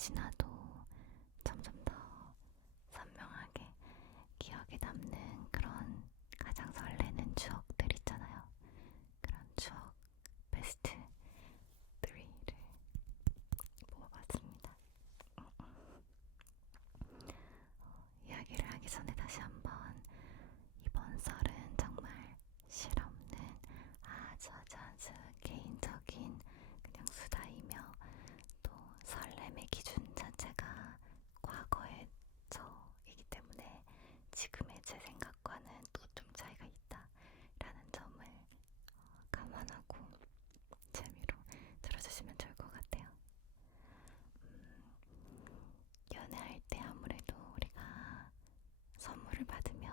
지나도 점점 더 선명하게 기억에 남는 그런 가장 설레는 추억들 있잖아요. 그런 추억 베스트 3를 뽑아봤습니다. 이야기를 하기 전에 다시 한번 이번 설은 정말 실없는 아주 개인적인 그냥 수다이며 또 설렘의 기준 자체가 과거의 저이기 때문에 지금의 제 생각과는 또 좀 차이가 있다라는 점을 감안하고 재미로 들어주시면 좋을 것 같아요. 연애할 때 아무래도 우리가 선물을 받으면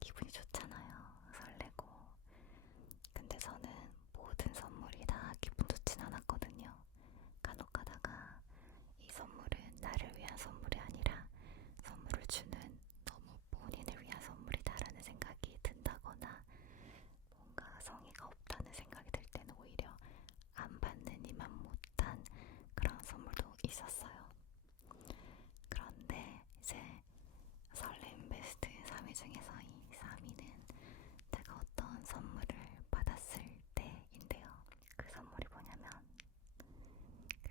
기분이 좋잖아요. 설레고. 근데 저는 모든 선물이 다 기분 좋진 않았거든요. 간혹 가다가 이 선물은 나를 위한 선물이 아니라 선물을 주는 너무 본인을 위한 선물이다라는 생각이 든다거나 뭔가 성의가 없다는 생각이 들 때는 오히려 안 받는 이만 못한 그런 선물도 있었어요. 그런데 이제 설렘 베스트 3위 중에서 이 3위는 제가 어떤 선물을 받았을 때인데요. 그 선물이 뭐냐면 그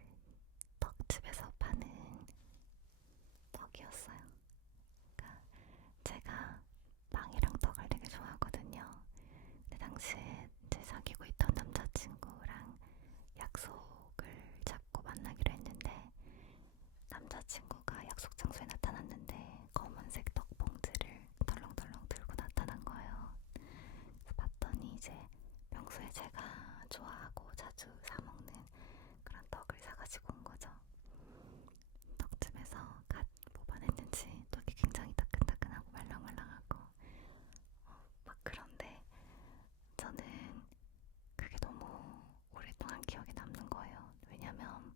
떡집에서 파는 떡이었어요. 그러니까 제가 빵이랑 떡을 되게 좋아하거든요. 근데 당시에 이제 사귀고 있던 남자친구랑 약속을 잡고 만나기로 했는데 남자친구가 약속 장소에 나타났는데 검은색 떡 봉지를 덜렁덜렁 들고 나타난 거예요. 그래서 봤더니 이제 평소에 제가 좋아하고 자주 사 먹는 그런 떡을 사가지고 온 거죠. 떡집에서 갓 뽑아냈는지 떡이 굉장히 따끈따끈하고 말랑말랑하고 막 그런데 저는 그게 너무 오랫동안 기억에 남는 거예요. 왜냐면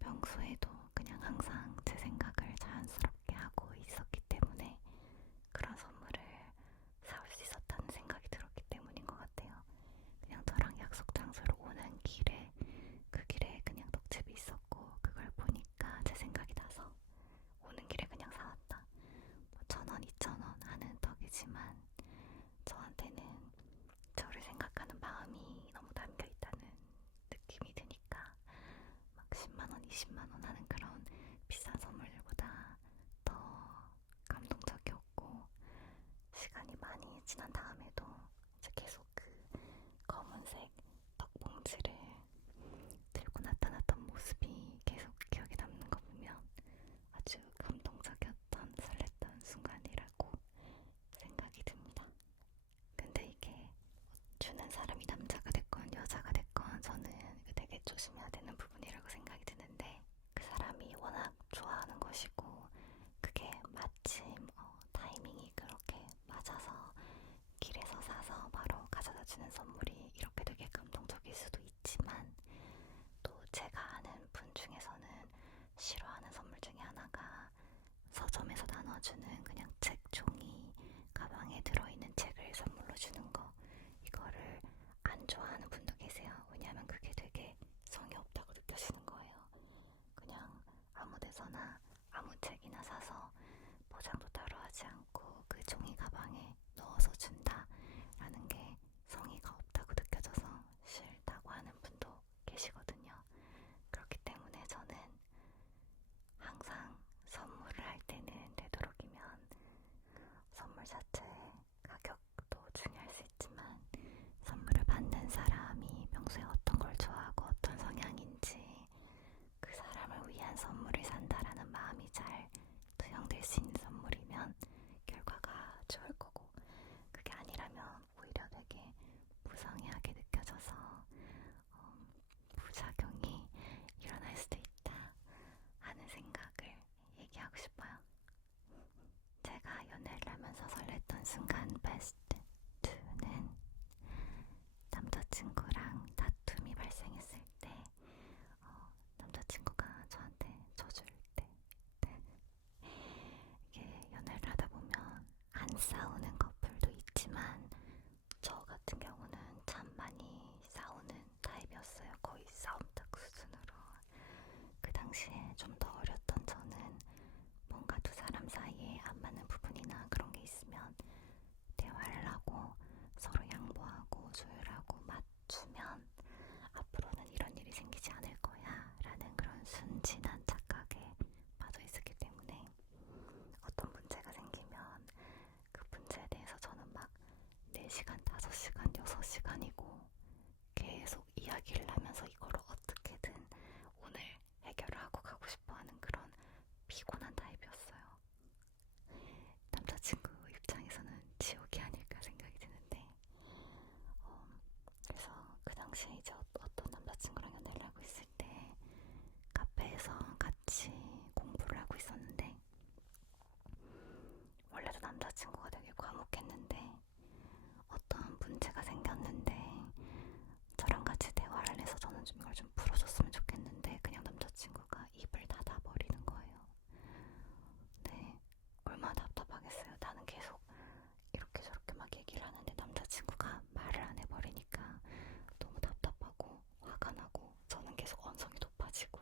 평소에도 그냥 항상 제 생각을 자연스럽게 하고 있었기 때문에 그런 선물을 사올 수 있었다는 생각이 들었기 때문인 것 같아요. 그냥 저랑 약속 장소로 오는 길에 그 길에 그냥 떡집이 있었고 그걸 보니까 제 생각이 나서 오는 길에 그냥 사왔다. 뭐 1,000원, 2,000원 하는 떡이지만 저한테는 저를 생각하는 마음이 너무 담겨있다는 느낌이 드니까 막 10만원, 20만원 하는 그런 비싼 선물보다 더 감동적이었고 시간이 많이 지난 다음에도 이제 계속 그 검은색 떡봉지를 들고 나타났던 모습이 계속 기억에 남는 거 보면 아주 감동적이었던 설렜던 순간이라고 생각이 듭니다. 근데 이게 주는 사람이 남자가 됐건 여자가 됐건 저는 되게 조심해야 되는 부분이라고 생각이 드는데 그 사람이 워낙 좋아하는 것이고 그게 마침 타이밍이 그렇게 맞아서 길에서 사서 바로 가져다 주는 선물이 이렇게 되게 감동적일 수도 있지만 또 제가 아는 분 중에서는 싫어하는 선물 중에 하나가 서점에서 나눠주는 그냥 책 종이 가방에 들어있는 책을 선물로 주는 거 이거를 안 좋아하는 분도 계세요. 왜냐하면 그게 되게 성의 없다고 느껴지는 거예요. 그냥 아무 데서나 아무 책이나 사서 포장도 따로 하지 않고 그 종이 가방에 넣어서 준다라는 게 성의가 없다고 느껴져서 싫다고 하는 분도 계시거든요. 그렇기 때문에 저는 항상 선물을 할 때는 되도록이면 4시간, 5시간, 6시간이고 계속 이야기를 하면서 이거를 어떻게든 오늘 해결을 하고 가고 싶어 하는 그런 피곤한 타입이었어요. 남자친구 입장에서는 지옥이 아닐까 생각이 드는데, 그래서 그 당시에 이제 어떤 남자친구랑 연애를 하고 있을 때 카페에서 같이 공부를 하고 있었는데, 원래도 남자친구가 되게 과묵했는데 어떤 문제가 생겼는데 저랑 같이 대화를 해서 저는 좀 이걸 좀 풀어줬으면 좋겠는데 그냥 남자친구가 입을 닫아버리는 거예요. 네, 얼마나 답답하겠어요. 나는 계속 이렇게 저렇게 막 얘기를 하는데 남자친구가 말을 안 해버리니까 너무 답답하고 화가 나고, 저는 계속 언성이 높아지고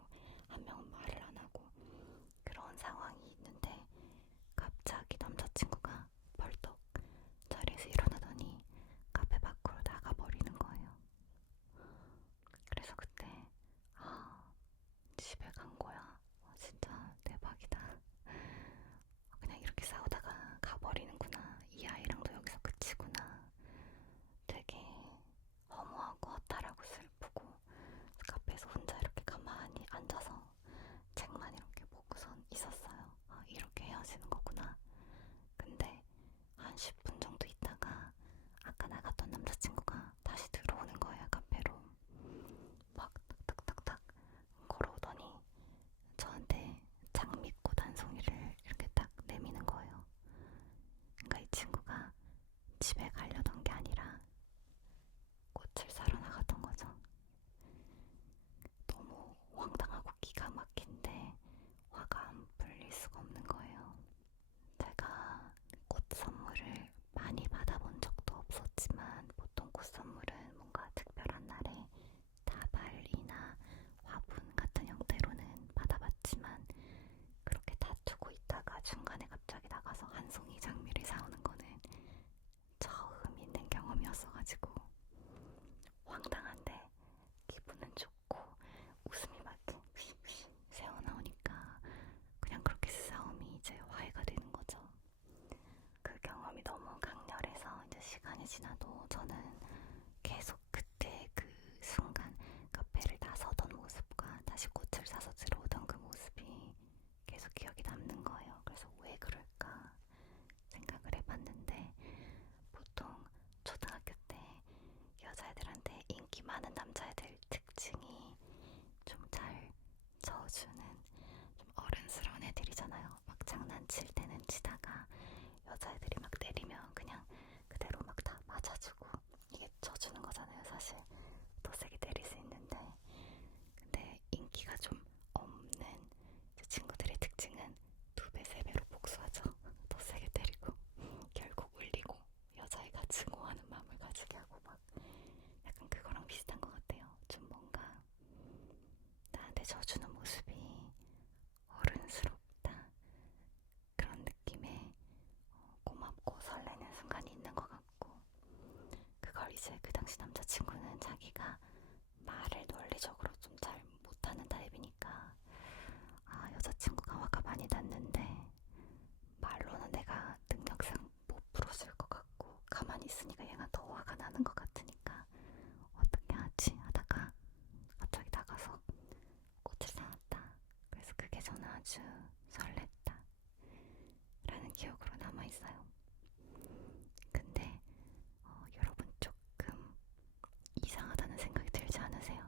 한 명은 말을 안 하고 그런 상황이 있는데, 갑자기 남자친구가 벌떡 자리에서 일어나더니 카페 밖으로 나가버리는 거예요. 그래서 그때 집에 간 거야. 진짜 대박이다. 그냥 이렇게 싸우다가 가버리는구나. 이 아이랑도 여기서 끝이구나. 되게 허무하고 허탈하고 슬프고 카페에서 혼자 이렇게 가만히 앉아서 책만 이렇게 보고선 있었어요. 이렇게 헤어지는 거구나. 근데 한 10분 정도 있다가 아까 나갔던 남자친구가 다시 들어오는 거예요, 카페로. 막 탁탁탁탁 걸어오더니 저한테 장미꽃 한 송이를 이렇게 딱 내미는 거예요. 그러니까 이 친구가 집에 가려던 게 아니라 꽃을 사러 나갔던 거죠. 너무 황당하고 기가 막힌데 화가 안 풀릴 수가 없는 거예요. 제가 꽃 선물을 많이 받아본 적도 없었지만 보통 꽃 선물은 뭔가 특별한 날에 다발이나 화분 같은 형태로는 받아봤지만, 그렇게 다투고 있다가 중간에 갑자기 나가서 한 송이 장미를 사오는 거는 처음 있는 경험이었어가지고 황당한데 기분은 좋고 웃음이 막 푸시푸시 새어나오니까 그냥 그렇게 싸움이 이제 화해가 되는 거죠. 그 경험이 너무 강렬해서 이제 시간이 지나도 저는 계속 그때 그 순간 카페를 나서던 모습과 다시 꽃을 사서 들어오던 그 모습이 계속 기억이 남는 거예요. 그래서 왜 그럴까 생각을 해봤는데, 보통 초등학교 때 여자애들한테 인기 많은 남자애들 특징이 좀 잘 져주는 좀 어른스러운 애들이잖아요. 막 장난칠 때는 치다가 여자애들이 막 때리면 그냥 그대로 막 다 맞아주고, 이게 져주는 거잖아요, 사실. 더 세게 때릴 수 있는데. 근데 인기가 좀 없는 친구들의 특징은 2배, 3배로 복수하죠. 더 세게 때리고 결국 울리고 여자애가 증오하는 마음을 가지게 하고, 막 약간 그거랑 비슷한 것 같아요. 좀 뭔가 나한테 져주는 모습이 어른스럽다, 그런 느낌에 고맙고 설레는 순간이 있는 것 같고, 그걸 이제 그 당시 남자친구는 자기가 말을 논리적으로 좀 잘 못하는 타입이니까 여자친구가 화가 많이 났는데 말로는 내가 능력상 못 풀어줄 것 같고 가만히 있으니까 얘가 더 화가 나는 것 같으니까 어떻게 하지 하다가 갑자기 나가서 꽃을 사왔다. 그래서 그게 저는 아주 설렜다 라는 기억으로 남아있어요. 근데 여러분 조금 이상하다는 생각이 들지 않으세요?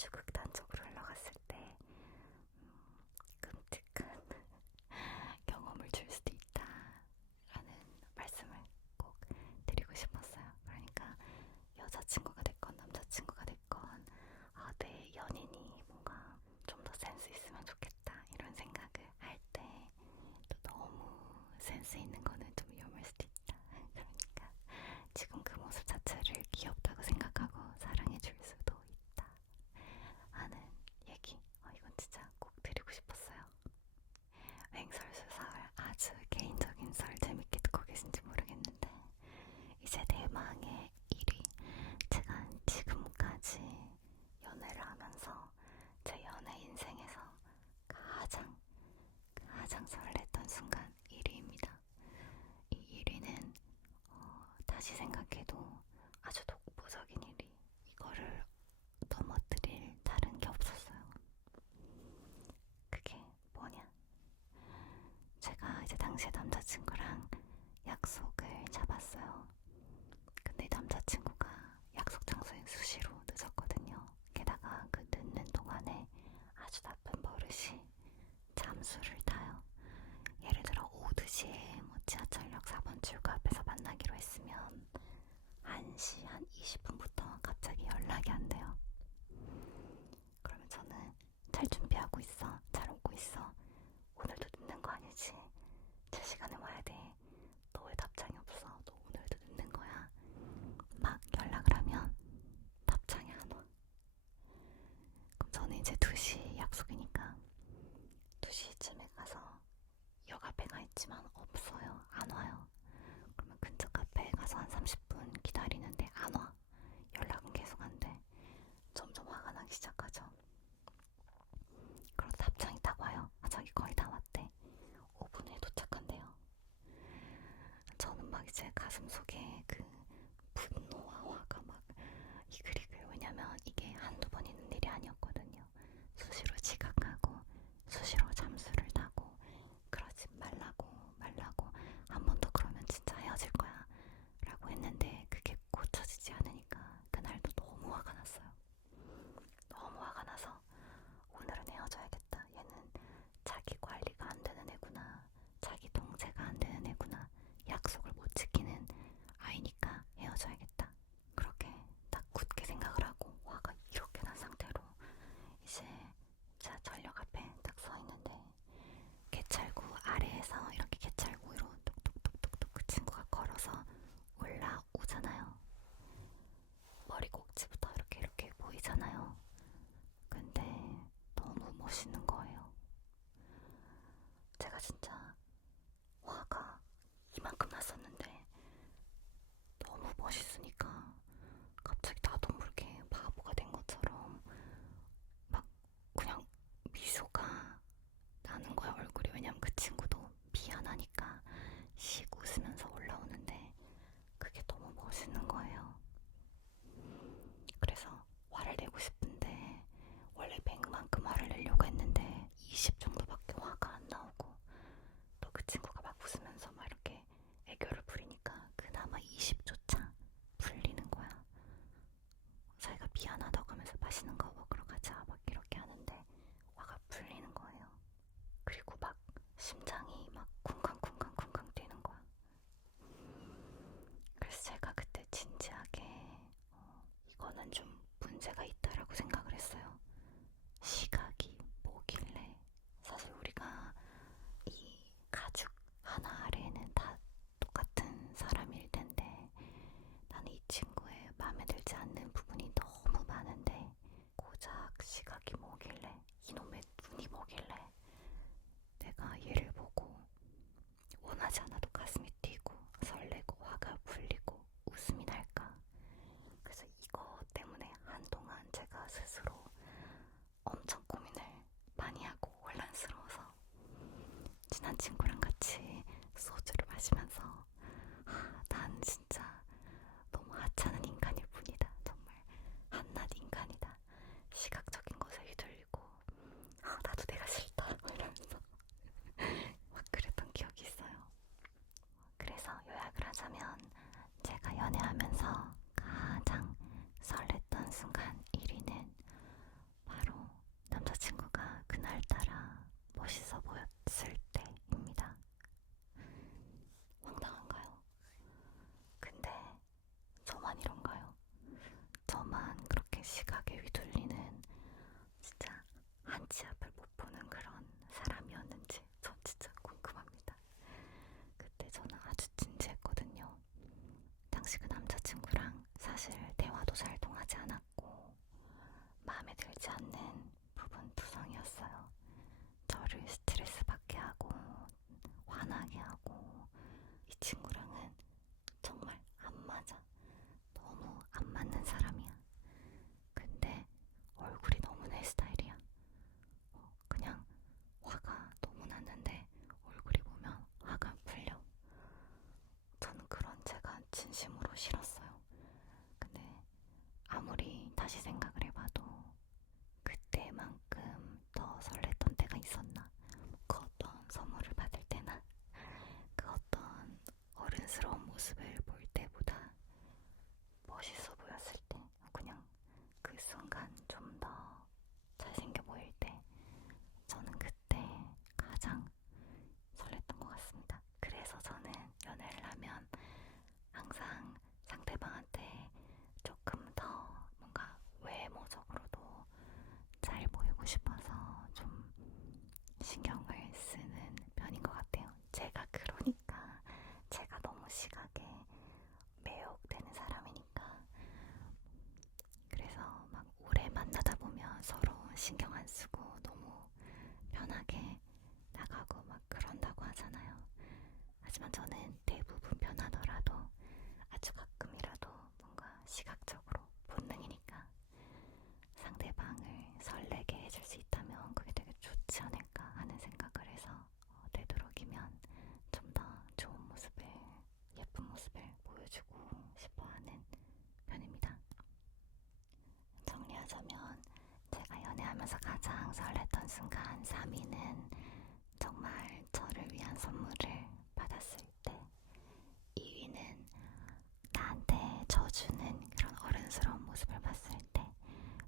아주 극단적으로 흘러갔을 때 끔찍한 경험을 줄 수도 있다라는 말씀을 꼭 드리고 싶었어요. 그러니까 여자친구가 됐건 남자친구가 됐건 내 연인이 뭔가 좀 더 센스 있으면 좋겠다 이런 생각을 할 때 또 너무 센스 있는 거는 좀 위험할 수도 있다. 그러니까 지금 그 모습 자체를 귀엽다고 생각하고 사랑해 줄 수도 있다 하는 얘기. 이건 진짜 꼭 드리고 싶었어요. 횡설수설 아주 개인적인 썰 재밌게 듣고 계신지 모르겠는데 이제 대망의 1위. 제가 지금까지 연애를 하면서 제 연애 인생에서 가장 설렜던 순간 1위입니다. 이 1위는 다시 생각해도 아주 독보적인 1위. 이거를 넘어뜨릴 다른 게 없었어요. 그게 뭐냐? 제가 이제 당시에 남자친구랑 약속을 잡았어요. 근데 남자친구가 약속 장소에 수시로 늦었거든요. 게다가 그 늦는 동안에 아주 나쁜 버릇이 잠수를 타요. 예를 들어 오후 2시에 뭐 지하철역 4번 출구 앞에서 만나기로 했으면 1시 한 20분부터 갑자기 연락이 안 돼요. 그러면 저는 잘 준비하고 있어, 잘 오고 있어, 오늘도 늦는 거 아니지? 제 시간에 와야 돼. 너 왜 답장이 없어? 너 오늘도 늦는 거야? 막 연락을 하면 답장이 안 와. 그럼 저는 이제 2시 약속이니까 2시쯤에 가서 역 앞에 가 있지만 없어요. 안 와요. 그러면 근처 카페에 가서 한 30분 기다리는데 안 와. 연락은 계속 안 돼. 점점 화가 나기 시작하죠. 그럼 답장이 딱 와요. 자기 거의 다 왔대. 5분에 도착한대요. 저는 막 이제 가슴속에 그 분노와 화가 막 이글이글. 왜냐면 이게 한두 번 있는 일이 아니었거든요. 수시로 지각하고 수시로 잠수를 타고 그러지 말라고 한 번 더 그러면 진짜 헤어질 거야 라고 했는데 그게 고쳐지지 않으니까 그날도 너무 화가 났어요. 너무 화가 나서 오늘은 헤어져야겠다. 얘는 자기 관리가 안 되는 애구나. 자기 통제가 안 되는 애구나. 약속을 못 지키는 아이니까 헤어져야겠다. 그렇게 딱 굳게 생각을 하고 화가 이렇게 난 상태로 이제 지하철역 앞에 딱 서 있는데 개찰구 아래에서 이렇게 개찰구 위로 뚝뚝뚝뚝뚝 그 친구가 걸어서 올라오잖아요. 머리 꼭지부터 이렇게 보이잖아요. 근데 너무 멋있는 거예요. 제가 진짜 화가 이만큼 났었는데 너무 멋있으니까 갑자기 나도 모르게 바보가 된 것처럼 막 그냥 미소가 나는 거야, 얼굴이. 왜냐면 그 친구도 미안하니까 씩 웃으면서 올라오는데 그게 너무 멋있는 거예요. 그래서 화를 내고 싶은데 원래 100만큼 화를 내려고 했는데 20 정도밖에 화가 안 나오고 또 그 친구가 막 웃으면서 막 이렇게 애교를 부리니까 그나마 20조차 풀리는 거야. 자기가 미안하다고 하면서 맛있는 거 먹으러 가자 막 이렇게 하는데 화가 풀리는 거예요. 그리고 막 심장이 막 쿵쾅쿵쾅쿵쾅 뛰는 거야. 그래서 제가 그때 진지하게 이거는 좀 문제가 있다라고 생각을 했어요. 시각이 뭐길래. 사실 우리가 이 가죽 하나 아래에는 다 똑같은 사람일 텐데 나는 이 친구의 마음에 들지 않는 부분이 너무 많은데 고작 시각이 뭐길래, 이놈의 눈이 뭐길래 내가 얘를 보고 원하지 않아도 가슴이 뛰고 설레고 화가 풀리고 웃음이 날까. 그래서 이거 때문에 한동안 제가 스스로 엄청 고민을 많이 하고 혼란스러워서 친한 친구랑 같이 소주를 마시면서 난 진짜 너무 하찮은 인간일 뿐이다. 정말 한낱 인간이다. 시각적인 것에 휘둘리고 나도 내가 싫다 이러면서 막 그랬던 기억이 있어요. 그래서 요약을 하자면 제가 연애하면서 가장 설렜던 순간 1위는 시각에 휘둘리는 진짜 한 치 앞을 못 보는 그런 사람이었는지 전 진짜 궁금합니다. 그때 저는 아주 진지했거든요. 당시 그 남자친구랑 사실 대화도 잘 통하지 않았고 마음에 들지 않는 부분 투성이었어요. 저를 스트레스 받게 하고 화나게 하고 이 친구랑은 정말 안 맞아. 너무 안 맞는 사람이야. 근데 얼굴이 너무 내 스타일이야. 그냥 화가 너무 났는데 얼굴이 보면 화가 풀려. 저는 그런 제가 진심으로 싫었어요. 근데 아무리 다시 생각을 해봐도 그때만큼 더 설렜던 때가 있었나? 그 어떤 선물을 받을 때나 그 어떤 어른스러운 모습을 볼 때보다 멋있어 보였을 때, 그냥 그 순간 좀 더 잘생겨 보일 때, 저는 그때 가장 설렜던 것 같습니다. 그래서 저는 연애를 하면 항상 상대방한테 조금 더 뭔가 외모적으로도 잘 보이고 싶어서 좀 신경을 쓰는 편인 것 같아요. 제가 그러니까 제가 너무 시각에 매혹되는 사람이니까. 그래서 막 오래 만나다 보면 서로 신경 안 쓰고 너무 편하게 나가고 막 그런다고 하잖아요. 하지만 저는 대부분 편하더라도 아주 가끔이라도 뭔가 시각적으로 본능이니까 상대방을 설레게 해줄 수 있다면 그게 되게 좋지 않을까 하는 생각을 해서 되도록이면 좀 더 좋은 모습을, 예쁜 모습을 보여주고 싶어 하는 편입니다. 정리하자면 제가 연애하면서 가장 설렜던 순간 3위는 정말 저를 위한 선물을 받았을 때, 2위는 나한테 져주는 그런 어른스러운 모습을 봤을 때,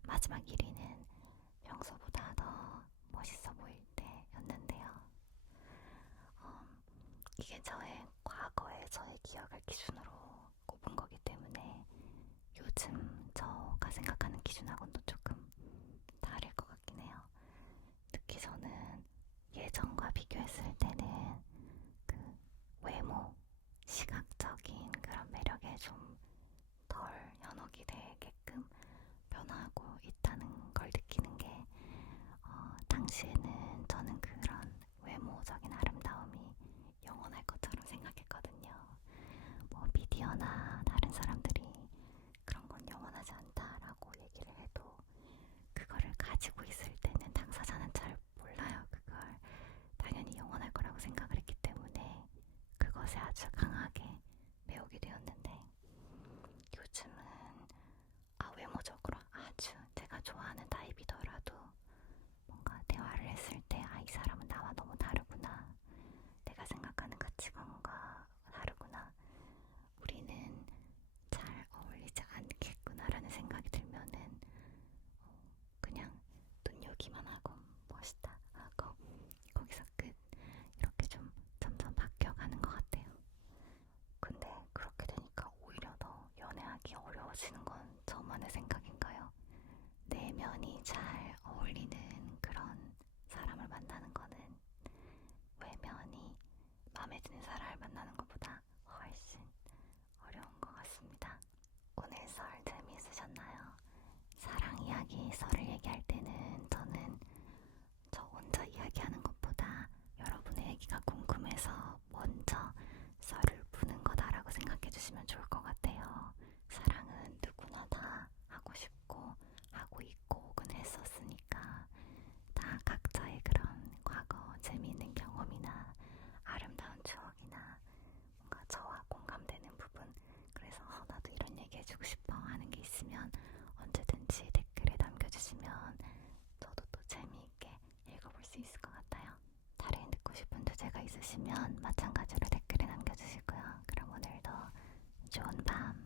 마지막 1위는 평소보다 더 멋있어 보일 때였는데요. 이게 저의 과거의 저의 기억을 기준으로 꼽은 거기 때문에 요즘 저가 생각하는 기준하고는 또 조금 다를 것 같긴 해요. 특히 저는 예전과 비교했을 때는 그 외모, 시각적인 그런 매력에 좀 덜 현혹이 되게끔 변화하고 있다는 걸 느끼는 게, 당시에는 저는 그런 외모적인 아름다움이 영원할 것처럼 생각했거든요. 뭐 미디어나 다른 사람들이 그런 건 영원하지 않다라고 얘기를 해도 그거를 가지고 있을 때는 당사자는 잘 몰라요. 그걸 당연히 영원할 거라고 생각을 했기 때문에 그것에 아주 강하게 매혹이 되었는데, 요즘은 외모적으로 아주 제가 좋아하는 타입이더라도 뭔가 대화를 했을 때 이 사람은 나와 너무 다르구나, 내가 생각하는 가치관과 다르구나, 우리는 잘 어울리지 않겠구나라는 생각이 들면은 그냥 눈요기만 하고 멋있다 하고 거기서 끝, 이렇게 좀 점점 바뀌어가는 것 같아요. 근데 그렇게 되니까 오히려 더 연애하기 어려워지는 건 저만의 생각인가요? 내면이 잘 어울리는 그런 사람을 만나는 거는 외면이 마음에 드는 사람을 만나는 것보다 훨씬 어려운 것 같습니다. 오늘 썰 재미있으셨나요? 사랑 이야기 썰을 얘기할 때는 저는 저 혼자 이야기하는 것보다 여러분의 얘기가 궁금해서 먼저 썰을 푸는 거다라고 생각해 주시면 좋을 것 같아요. 사랑은 누구나 다 하고 싶고 하고 있고 혹은 했었으니까 다 각자의 그런 과거 재미있는 경험이나 아름다운 추억이나 뭔가 저와 공감되는 부분, 그래서 나도 이런 얘기 해주고 싶어 하는 게 있으면 언제든지 댓글에 남겨주시면 저도 또 재미있게 읽어볼 수 있을 것 같아요. 다른 듣고 싶은 주제가 있으시면 마찬가지로 댓글에 남겨주시고요. 그럼 오늘도 좋은 밤